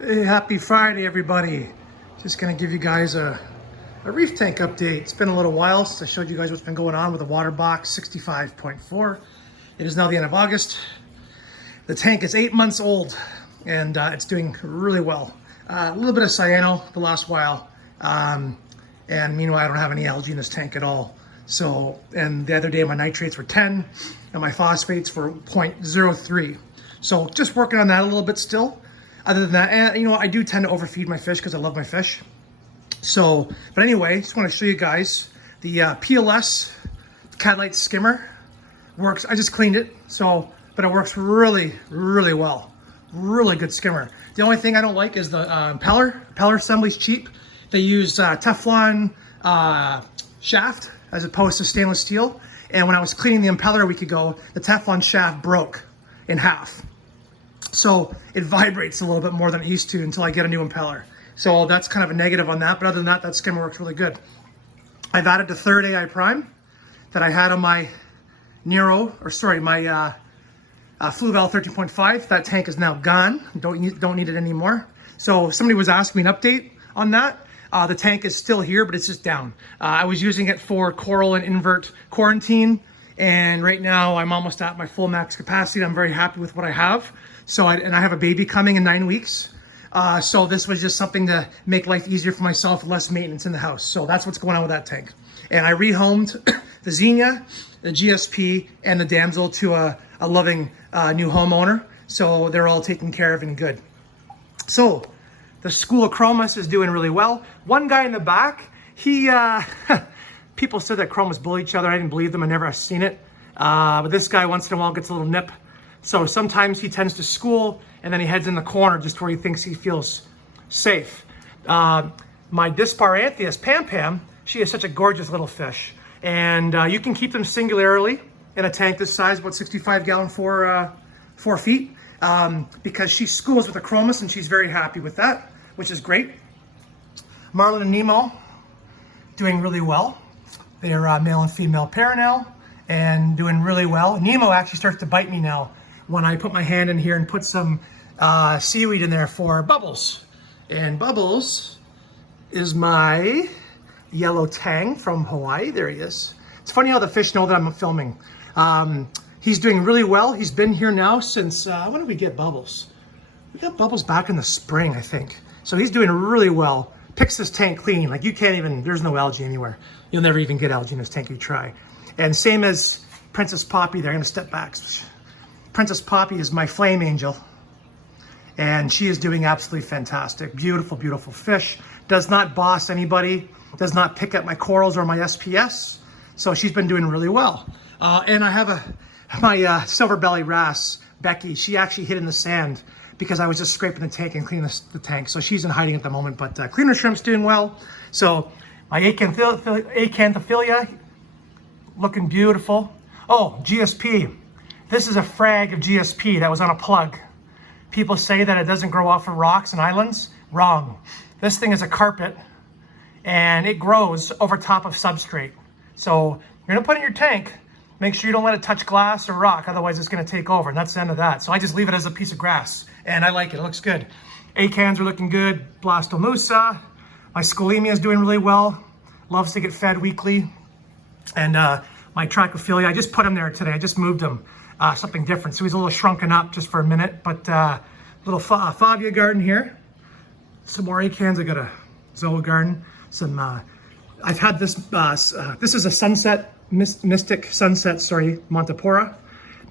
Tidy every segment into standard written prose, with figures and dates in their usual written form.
Hey, happy Friday, everybody. Just gonna give you guys a reef tank update. It's been a little while since I showed you guys what's been going on with the Waterbox 65.4. It is now the end of August. The tank is 8 months old and it's doing really well. A little bit of cyano the last while. And meanwhile, I don't have any algae in this tank at all. So, and the other day my nitrates were 10 and my phosphates were 0.03. So just working on that a little bit still. Other than that, and you know, I do tend to overfeed my fish because I love my fish. So, but anyway, just want to show you guys the PLS Catalyte skimmer works. I just cleaned it, so, but it works really, really well. Really good skimmer. The only thing I don't like is the impeller. Impeller assembly's cheap. They use Teflon shaft as opposed to stainless steel. And when I was cleaning the impeller a week ago, the Teflon shaft broke in half. So it vibrates a little bit more than it used to until I get a new impeller. So that's kind of a negative on that, but other than that, that skimmer works really good. I've added the third AI prime that I had on my my Fluval 13.5. That tank is now gone. Don't need it anymore. So somebody was asking me an update on that. The tank is still here, but it's just down. I was using it for coral and invert quarantine, and right now I'm almost at my full max capacity. I'm very happy with what I have. So I have a baby coming in 9 weeks. So this was just something to make life easier for myself, less maintenance in the house. So that's what's going on with that tank. And I rehomed the Xenia, the GSP, and the Damsel to a loving new homeowner. So they're all taken care of and good. So the school of Chromis is doing really well. One guy in the back, he, people said that Chromis bully each other. I didn't believe them, I never seen it. But this guy once in a while gets a little nip. So sometimes he tends to school and then he heads in the corner just where he thinks he feels safe. My Disparanthius Pam Pam, she is such a gorgeous little fish. And you can keep them singularly in a tank this size, about 65 gallon, 4 feet, because she schools with a Chromis and she's very happy with that, which is great. Marlin and Nemo doing really well. They're male and female pair now and doing really well. Nemo actually starts to bite me now when I put my hand in here and put some seaweed in there for Bubbles. And Bubbles is my yellow tang from Hawaii. There he is. It's funny how the fish know that I'm filming. He's doing really well. He's been here now since, when did we get Bubbles? We got Bubbles back in the spring, I think. So he's doing really well. Picks this tank clean. Like you can't even, there's no algae anywhere. You'll never even get algae in this tank if you try. And same as Princess Poppy there. I'm gonna step back. Princess Poppy is my flame angel. And she is doing absolutely fantastic. Beautiful, beautiful fish. Does not boss anybody. Does not pick at my corals or my SPS. So she's been doing really well. And I have my silver belly wrasse, Becky. She actually hid in the sand because I was just scraping the tank and cleaning the tank. So she's in hiding at the moment, but cleaner shrimp's doing well. So my Acanthophilia, looking beautiful. Oh, GSP. This is a frag of GSP that was on a plug. People say that it doesn't grow off of rocks and islands. Wrong. This thing is a carpet and it grows over top of substrate. So you're gonna put it in your tank, make sure you don't let it touch glass or rock, otherwise it's gonna take over, and that's the end of that. So I just leave it as a piece of grass and I like it, it looks good. Acans are looking good, Blastomusa. My Scolemia is doing really well. Loves to get fed weekly. And my Trichophilia, I just put him there today. I just moved him, something different. So he's a little shrunken up just for a minute, but little Favia garden here. Some more acans. I got a Zoa garden. Some, I've had this, this is a sunset, mystic sunset, Montipora.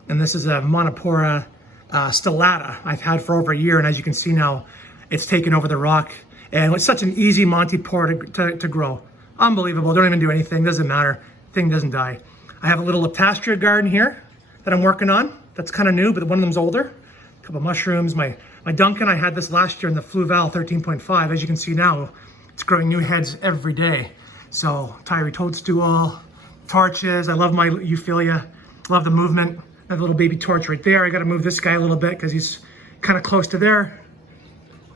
And this is a Montipora stellata I've had for over a year. And as you can see now, it's taken over the rock. And it's such an easy Montipora to grow. Unbelievable, don't even do anything, doesn't matter. Thing doesn't die. I have a little Leptastria garden here that I'm working on. That's kind of new, but one of them's older. A couple mushrooms. My Duncan, I had this last year in the Fluval 13.5. As you can see now, it's growing new heads every day. So Tyree toadstool, torches. I love my Euphilia. Love the movement. I have a little baby torch right there. I got to move this guy a little bit because he's kind of close to there.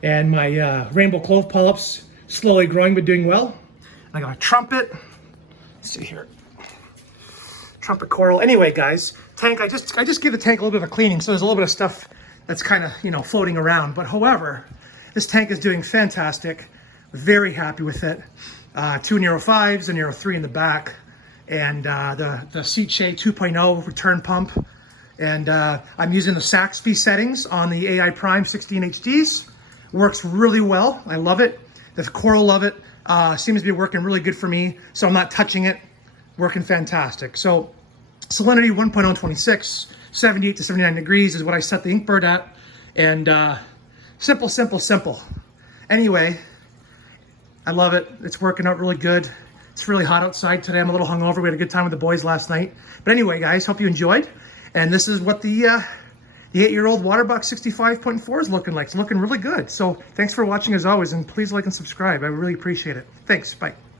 And my rainbow clove polyps, slowly growing but doing well. I got a trumpet. Let's see here. Trumpet coral. Anyway, guys, tank, I just give the tank a little bit of a cleaning, so there's a little bit of stuff that's kind of, floating around. But however, this tank is doing fantastic. Very happy with it. 2 Nero 5s, a Nero 3 in the back, and the Seache 2.0 return pump. And I'm using the Saxby settings on the AI Prime 16 HDs. Works really well. I love it. The coral of it seems to be working really good for me, so I'm not touching it. Working fantastic. So salinity 1.026, 78 to 79 degrees is what I set the Inkbird at. And simple, simple, simple. Anyway, I love it. It's working out really good. It's really hot outside today. I'm a little hungover. We had a good time with the boys last night. But anyway, guys, hope you enjoyed. And this is what the 8-year-old Waterbox 65.4 is looking like. It's looking really good. So thanks for watching as always, and please like and subscribe. I really appreciate it. Thanks. Bye.